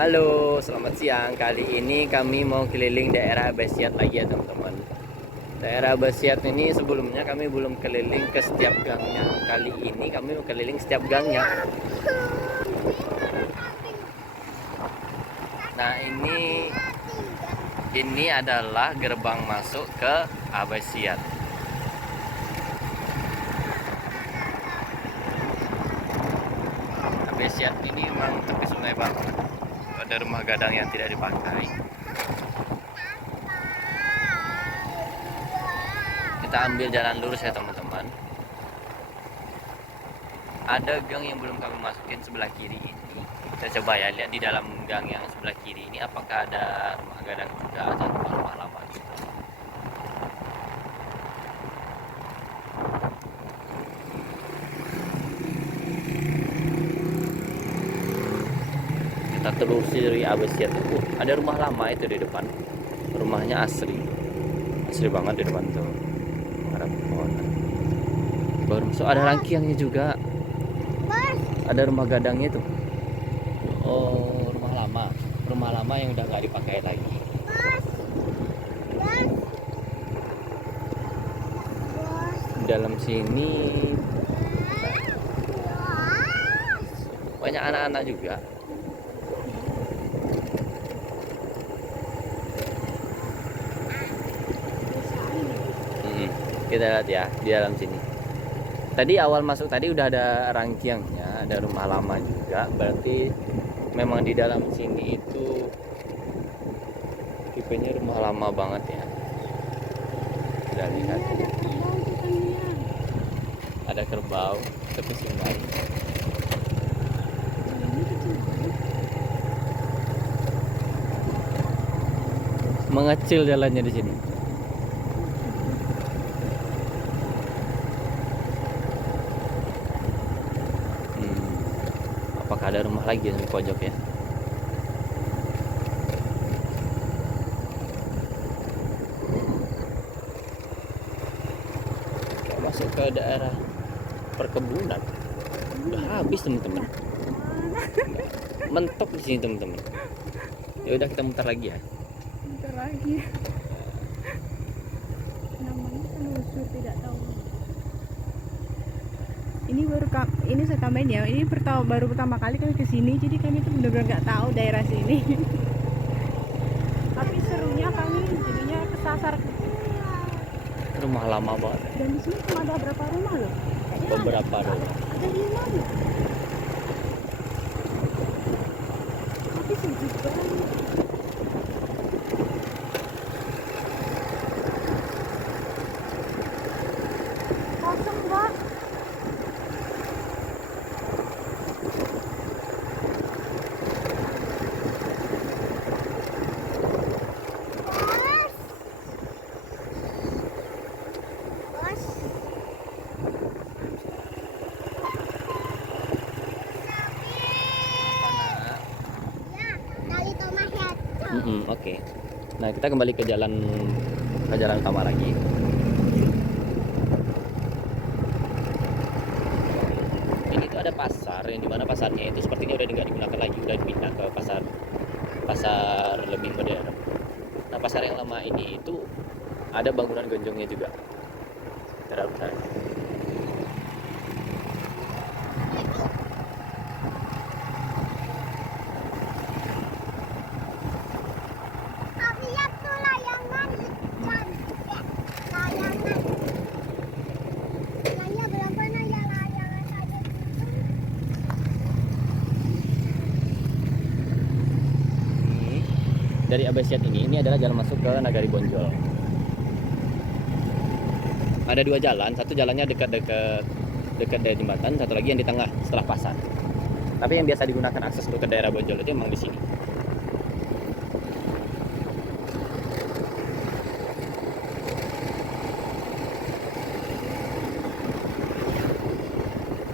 Halo, selamat siang. Kali ini kami mau keliling daerah Basiat lagi ya teman-teman. Daerah Basiat ini sebelumnya kami belum keliling ke setiap gangnya. Kali ini kami mau keliling setiap gangnya. Nah ini adalah gerbang masuk ke Abasiat. Abasiat ini memang tepi sungai banget. Ada rumah gadang yang tidak dipakai. Kita ambil jalan lurus ya teman-teman. Ada gang yang belum kami masukin sebelah kiri ini. Kita coba ya lihat di dalam gang yang sebelah kiri ini apakah ada rumah gadang juga atau rumah lama juga. Kita telusuri Abasiat. Ada rumah lama itu di depan. Rumahnya asri banget di depan tuh. Harap pohon. Baru masuk ada rangkiangnya juga. Ada rumah gadangnya tuh. Oh, rumah lama yang udah nggak dipakai lagi. Di dalam sini banyak anak-anak juga. Kita lihat ya di dalam sini. Tadi awal masuk tadi udah ada rangkiangnya, ada rumah lama juga. Berarti memang di dalam sini itu tipenya rumah lama banget ya. Udah lihat. Ada kerbau tepi sungai. Mengecil jalannya di sini. Apakah ada rumah lagi di pojok ya? Oke, masuk ke daerah perkebunan. Udah habis teman-teman. Mentok di sini teman-teman. Ya udah kita muter lagi ya. Muter lagi. Namanya telusur tidak tahu. Ini saya tambahin ya. Ini baru pertama kali kami kesini, jadi kami tuh benar-benar nggak tahu daerah sini. Tapi serunya kami jadinya kesasar. Rumah lama banget. Dan di sini cuma ada berapa rumah loh? Beberapa rumah. Ada 5 loh. Tapi sejuk banget. Kosong Mbak. Oke. Nah, kita kembali ke jalan utama lagi. Ini tuh ada pasar yang dimana pasarnya itu sepertinya udah nggak digunakan lagi, udah dipindah ke pasar lebih modern. Nah, pasar yang lama ini itu ada bangunan gonjongnya juga. Terlalu. Dari Abasiat ini adalah jalan masuk ke Nagari Bonjol. Ada dua jalan, satu jalannya dekat dari jembatan, satu lagi yang di tengah setelah pasar. Tapi yang biasa digunakan akses ke daerah Bonjol itu memang di sini.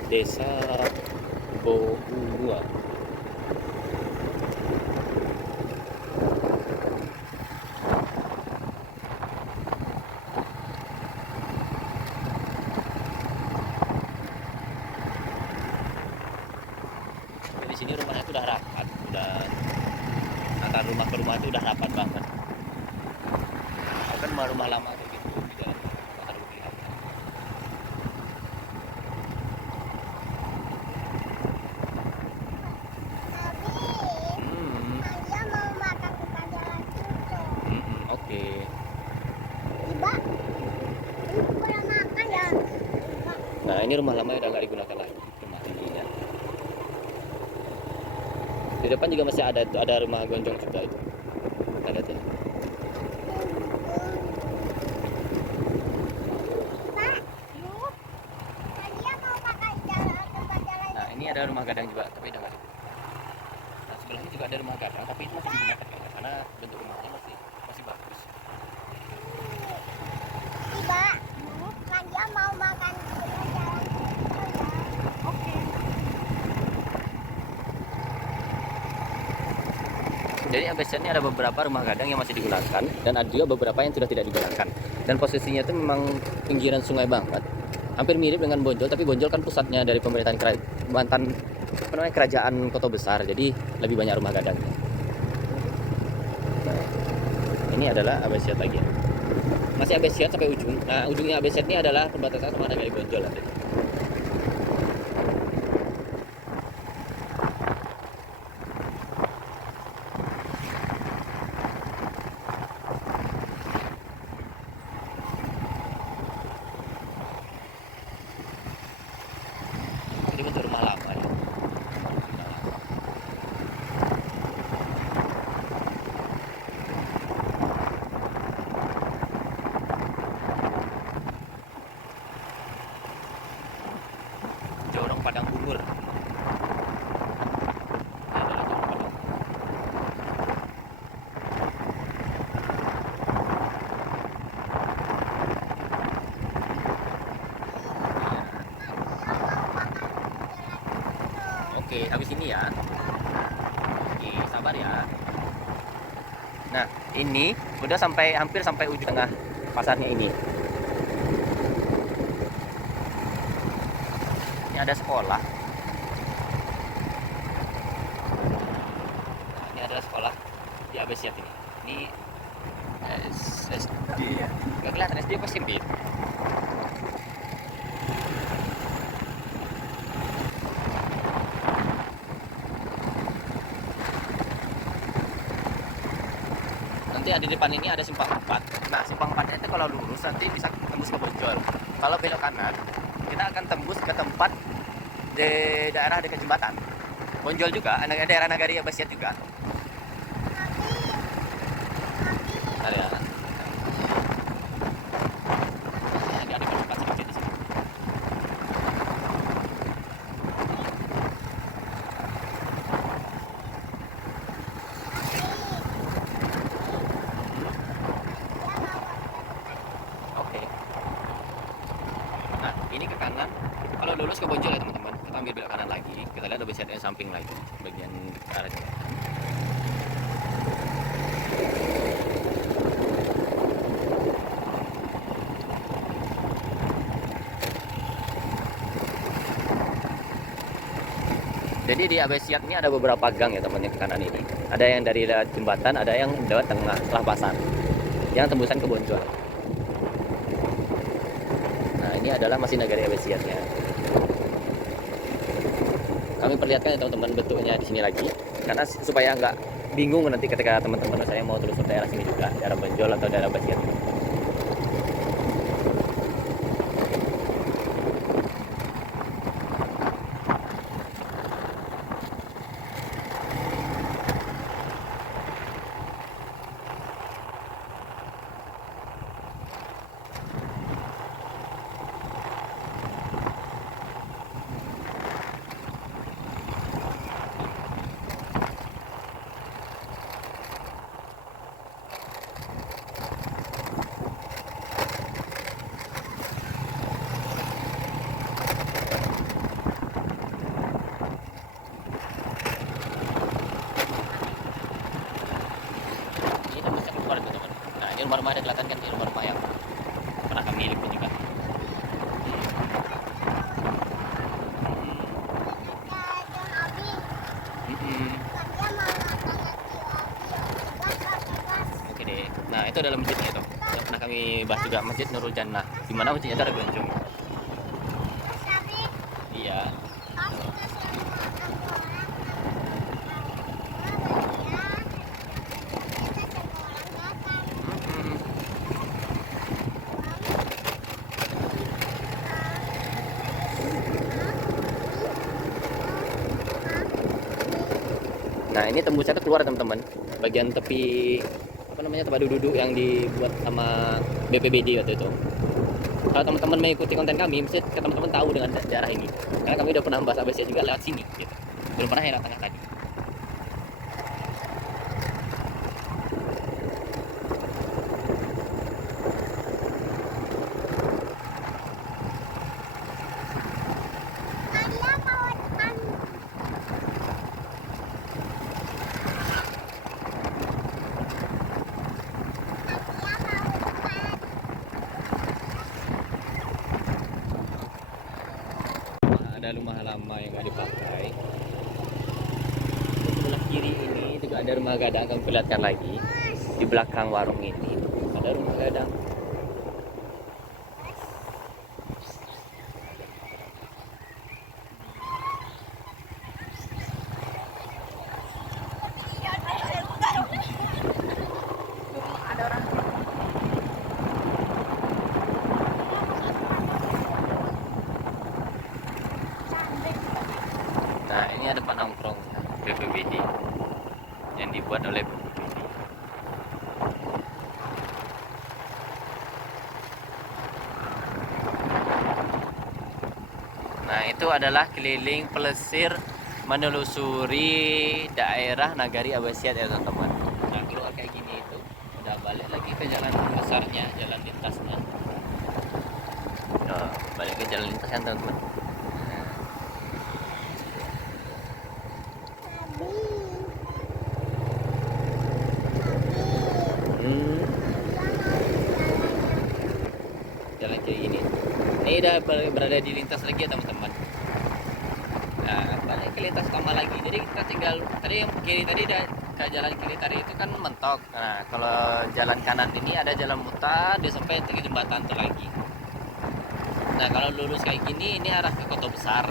Desa Bohua. Di sini rumahnya sudah rapat, udah rumah ke rumah itu udah rapat banget. Kan rumah-rumah lama kayak gitu di jalan baru kelihatan. Hmm, Dia mau makan di jalan cucu. oke. Tiba, ini boleh makan ya. Nah ini rumah lama udah nggak digunakan lagi rumah ini ya. Di depan juga masih ada rumah gonjong juga itu. Ada tuh. Pak, dia mau pakai jalan tempat jalan. Nah ini ada rumah gadang juga tapi udah nggak ada. Nah sebelahnya juga ada rumah gadang tapi itu masih digunakan kayaknya, karena bentuk rumahnya masih bagus. Tiba, dia mau makan di jalan cucu ya. Oke. Jadi Abesian ini ada beberapa rumah gadang yang masih digunakan dan ada juga beberapa yang sudah tidak digunakan. Dan posisinya itu memang pinggiran sungai banget. Hampir mirip dengan Bonjol, tapi Bonjol kan pusatnya dari pemerintahan kerajaan kota besar. Jadi lebih banyak rumah gadangnya. Nah, ini adalah Abesiat lagi. Masih Abesiat sampai ujung. Nah, ujungnya Abesiat ini adalah perbatasan sama negara Bonjol nanti. Ini bentuk rumah lama ya. Jorong Padang Bungur. Ini adalah Jorong Padang. Oke, habis ini ya. Oke, sabar ya. Nah, ini udah hampir sampai ujung tengah pasarnya ini. Ini ada sekolah. Nah, ini adalah sekolah di Abesiat ini. Ini SD ya. Gak kelihatan SD apa SMP. Nanti di depan ini ada simpang 4. Nah, simpang 4 itu kalau lurus nanti bisa tembus ke Bonjol. Kalau belok kanan, kita akan tembus ke tempat di daerah dekat jembatan. Bonjol juga, daerah Nagari Abesiat juga. Area. Ini ada tempat sedikit di sini. Oke. Nah, ini ke kanan. Kalau lurus ke Bonjol ya teman-teman, kita ambil belok kanan lagi. Kita lihat Abesiat yang samping lagi, bagian ke arah jembatan. Jadi di Abesiat ini ada beberapa gang ya teman-teman ke kanan ini. Ada yang dari lewat jembatan, ada yang lewat tengah setelah pasar. Yang tembusan ke Bonjol. Nah, ini adalah masih Nagari Abesiatnya. Kami perlihatkan ya teman-teman bentuknya di sini lagi, karena supaya nggak bingung nanti ketika teman-teman saya mau telusur daerah sini juga, daerah Bonjol atau daerah Abesiat. Ini tembusnya keluar teman-teman. Nah, ini rumah-rumah ada kelihatan kan, ini rumah-rumah yang pernah kami liput juga. Ada habis. Mm-mm. Dia mau makan nasi habis. Nah, itu adalah masjidnya itu. Yang pernah kami bahas juga, Masjid Nurul Jannah. Di mana masjidnya itu ada Gonjong. Tapi Iya. pas kita semua ada orang kita semua orang datang. Mm-mm. Nah, ini tembusnya tuh keluar teman-teman. Bagian tepi apa namanya tempat duduk yang dibuat sama BPBD waktu itu. Kalau teman-teman mengikuti konten kami, mesti teman-teman tahu dengan daerah ini. Karena kami udah pernah bahas ABC juga lewat sini, gitu. Belum pernah yang tengah tadi. Nadia mau depan. Nadia mau depan. Ada rumah lama yang nggak dipakai. Di sebelah kiri ini juga ada rumah gadang, kami perlihatkan lagi. Di belakang warung ini ada rumah gadang. Ada orang. Nah, ini ada tempat nongkrong BPBD yang dibuat oleh BPBD. Nah, itu adalah keliling pelesir menelusuri daerah Nagari Abasiat ya teman-teman. Nah, keluar kayak gini itu udah balik lagi ke jalan besarnya, jalan lintasnya. Nah, balik ke jalan lintasnya teman-teman. Hmm, jalan kayak gini. Ini udah berada di lintas lagi ya teman-teman. Nah, balik ke lintas utama lagi. Jadi kita tinggal tadi yang kiri tadi ke jalan kiri tadi itu kan mentok. Nah, kalau jalan kanan ini ada jalan mutar, dia sampai ke jembatan tuh lagi. Nah, kalau lurus kayak gini ini arah ke Kota Besar.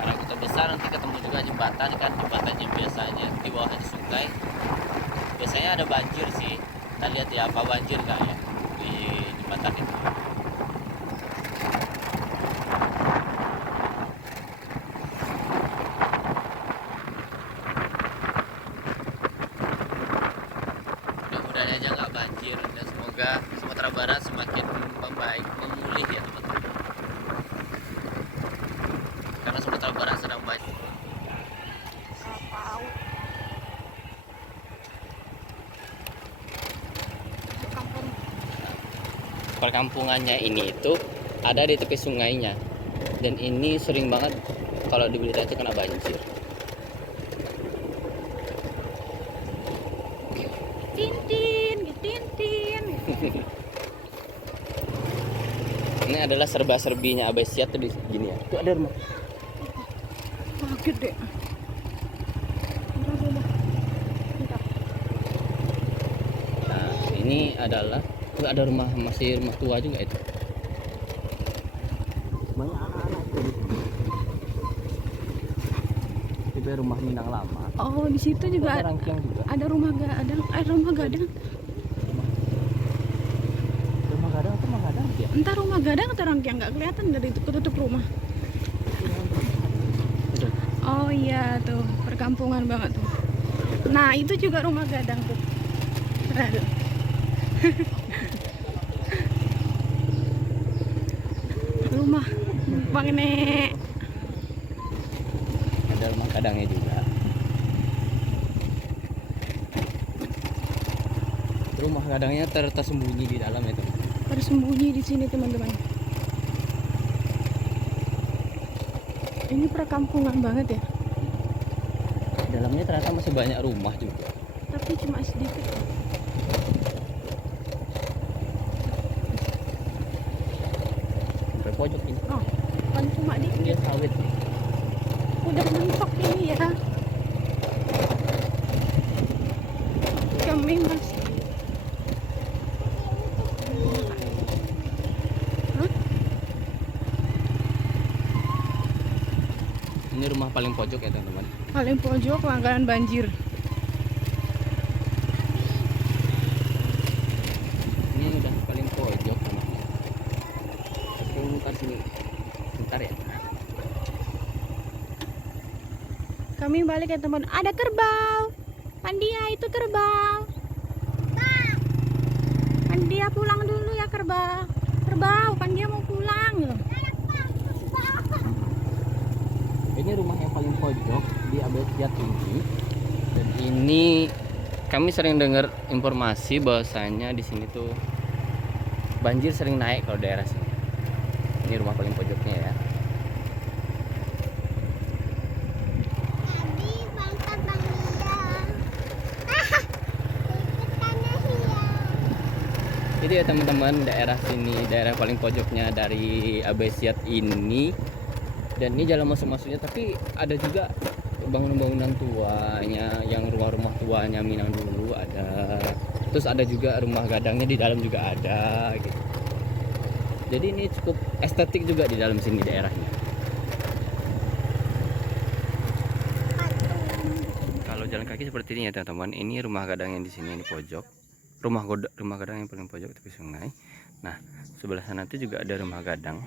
Arah Kota Besar nanti ketemu juga jembatan kan, jembatannya biasanya di bawah ada sungai. Biasanya ada banjir sih. Kita lihat ya apa banjir nggak ya di jembatan itu. Mudah-mudahan aja nggak banjir dan semoga Sumatera Barat semakin membaik, memulih ya teman-teman. Karena Sumatera Barat sedang banjir. Perkampungannya ini itu ada di tepi sungainya, dan ini sering banget kalau di Blitar itu kena banjir. Tintin, tintin. Ini adalah serba-serbinya Abasiat tuh di gini ya. Tuh ada rumah. Wah, gede. Nah, ini adalah tuh ada rumah, masih rumah tua juga itu. Banyak anak-anak itu. Itu rumah Minang lama. Oh, di situ juga Ada rangkaian juga. ada rumah gadang. Rumah gadang. Rumah gadang atau rumah gadang ya? Entar rumah gadang atau rangkaian nggak kelihatan dari ketutup rumah. Itu. Oh iya tuh, perkampungan banget tuh. Nah, itu juga rumah gadang tuh. Aduh. Rumah Bang Nek. Ada rumah gadangnya juga. Rumah gadangnya tersembunyi di dalam itu. Tersembunyi di sini, teman-teman. Ini perkampungan banget ya. Dalamnya ternyata masih banyak rumah juga. Tapi cuma sedikit. Sampai pojok ini. Oh, kan cuma Ini dikit. sawit nih. Udah mentok ini ya. Kami masih paling pojok ya teman-teman. Paling pojok langganan banjir. Ini udah paling pojok rumahnya. Aku ntar sini. Bentar ya. Kami balik ya teman. Ada kerbau. Pandia itu kerbau. Pandia pulang dulu ya kerbau. Kerbau, Pandia mau pulang. Ini rumah yang paling pojok di Abesiat ini. Dan ini kami sering dengar informasi bahwasanya di sini tuh banjir sering naik kalau daerah sini. Ini rumah paling pojoknya ya. Tadi bangsa Bang Lia. Ikut tanah hiang. Itu ya teman-teman, daerah sini, daerah paling pojoknya dari Abesiat ini. Dan ini jalan masuk-masuknya, tapi ada juga bangunan-bangunan tuanya, yang rumah-rumah tuanya Minang dulu ada. Terus ada juga rumah gadangnya di dalam juga ada gitu. Jadi ini cukup estetik juga di dalam sini daerahnya. Kalau jalan kaki seperti ini ya teman-teman. Ini rumah gadang yang di sini, ini pojok. Rumah gadang yang paling pojok tepi sungai. Nah, sebelah sana itu juga ada rumah gadang.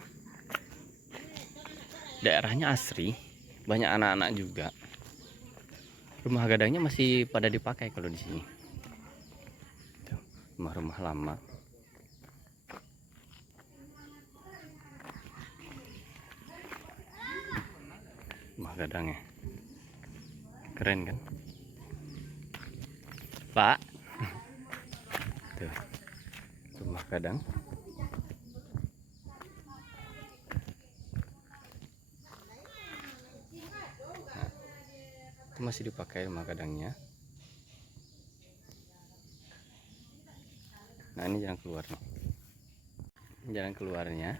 Daerahnya asri, banyak anak-anak juga. Rumah gadangnya masih pada dipakai kalau di sini. Tuh, rumah-rumah lama. Rumah gadangnya keren kan, Pak? Tuh, rumah gadang. Itu masih dipakai rumah gadangnya. Nah, ini jalan keluar nih. Ini jalan keluarnya.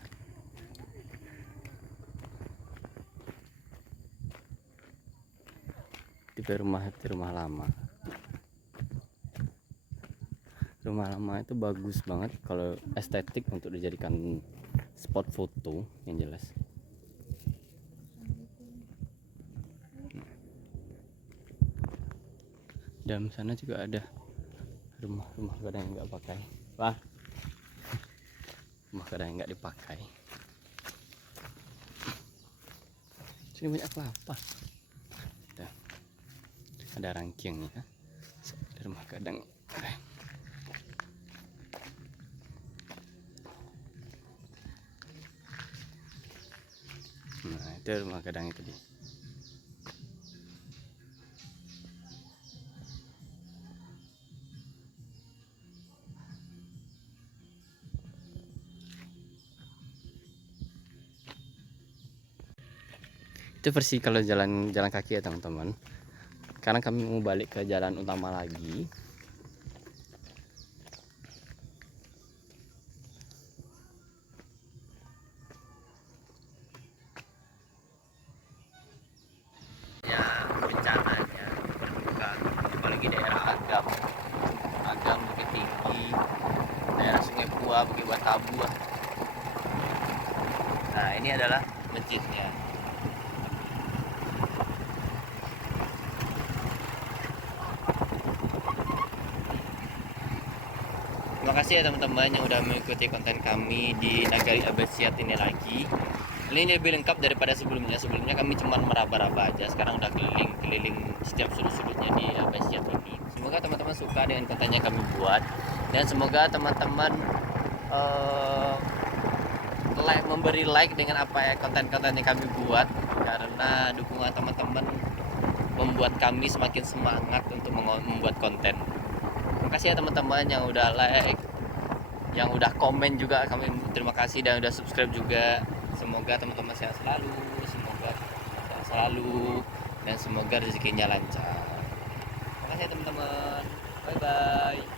Tipe rumah itu rumah lama. Rumah lama itu bagus banget kalau estetik untuk dijadikan spot foto yang jelas. Dalam sana juga ada rumah-rumah gadang yang nggak pakai. Wah, rumah gadang yang nggak dipakai. Sini banyak kelapa. Tuh, ada rangkingnya. Ada rumah gadang. Nah, itu rumah gadang itu dia. Itu versi kalau jalan kaki ya teman-teman. Sekarang kami mau balik ke jalan utama lagi. Ya, bencananya terbuka, apalagi daerah Agam Bukit Tinggi, daerah Sungai Pua, Bukit Batabu. Nah, ini adalah masjidnya. Terima kasih ya teman-teman yang udah mengikuti konten kami di Nagari Abesiat ini lagi. Ini lebih lengkap daripada sebelumnya. Sebelumnya kami cuma meraba-raba aja. Sekarang udah keliling setiap sudut-sudutnya di Abesiat ini. Semoga teman-teman suka dengan konten yang kami buat. Dan semoga teman-teman memberi like dengan apa ya konten-konten yang kami buat. Karena dukungan teman-teman membuat kami semakin semangat untuk membuat konten. Terima kasih ya teman-teman yang udah like, yang udah komen juga, kami terima kasih, dan udah subscribe juga. Semoga teman-teman sehat selalu, dan semoga rezekinya lancar. Terima kasih ya teman-teman. Bye bye.